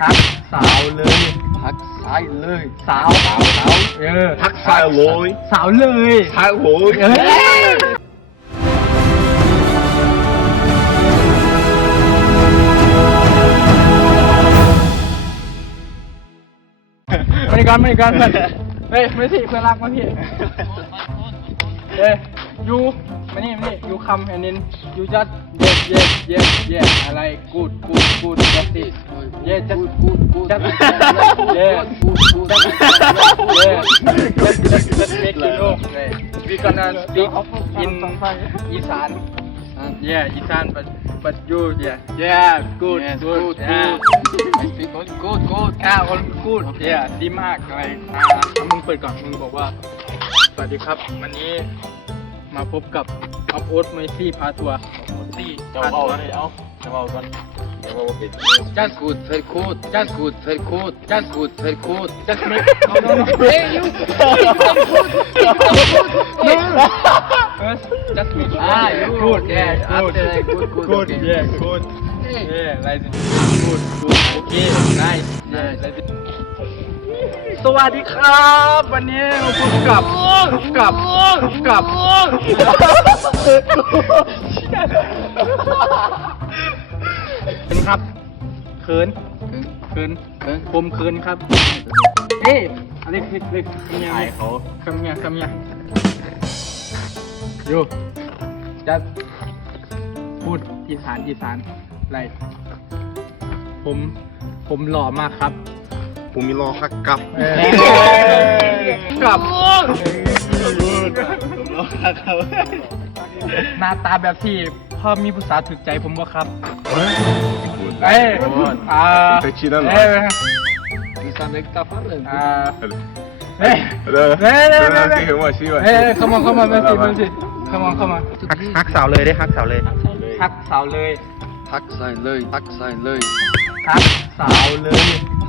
ทักสาวเลยทักซ้ายเลยสาวสาวสาวเออทักซ้ายเลยสาวเลยซ้ายเลยเอ้ยไม่กันไม่กันเพื่อนเฮ้ยไม่สิเพื่อนรักมาพี่เอ้ย ยูมานี่มานี่ยูคำแอนนินยูจัดเย็ดเย็ดเย็ดเย็ดอะไรกูดกูดกูดจัดสิเย็ดจัดกูดกูดจัดเย็ดกูดกูดจัดเย็ด let's let's let's make you know we gonna speak in อีสาน yeah อีสาน but but you yeah yeah good Yes, good good, yeah I speak only good good อ่าคนพูดเ yeah ดีมากอะไรอ่ามึงเปิดก่อนมึงบอกว่าสวัสดีครับวันนี้ มาพบกับออฟโอ๊ตเมซี่พาทัวร์ซี่จะพาเอาทัวร์เลยเอาจะเอากันจะเอาปิด just good very good just good very good just good very good just make no no no Hey, you. no First, just make Ah, you. good Okay. yeah good After that, good, good, good okay. yeah good yeah like good good okay nice yeah like this ส วัสดีครับ วันนี้เราพบกับพบกับพบกับเป็นครับเขินเขินเขินผมเขินครับเอ๊ะอะไรผิดเลยคำยังอาเขาคำยังคำยังอยู่จะพูดอีสานอีสานอะไรผมผมหล่อมากครับ ผมมีรอฮักกับเออกับผมรอเขาหน้าตาแบบที่พ่อมีผู้สาวถึกใจผมบ่ครับ เอ้ยอ่า Petit là, non เอ้ยพี่ซันเล็กตาฟันเลยอ่าเฮ้ย Allora, Eh, eh, eh, eh, che vuoi, sì, vai. เอ้ยเข้ามาเข้ามาเมสิเมสิเข้ามาเข้ามาฮักฮักสาวเลยได้ฮักสาวเลยทักสาวเลยทักซ้ายเลยทักซ้ายเลยทักสาวเลย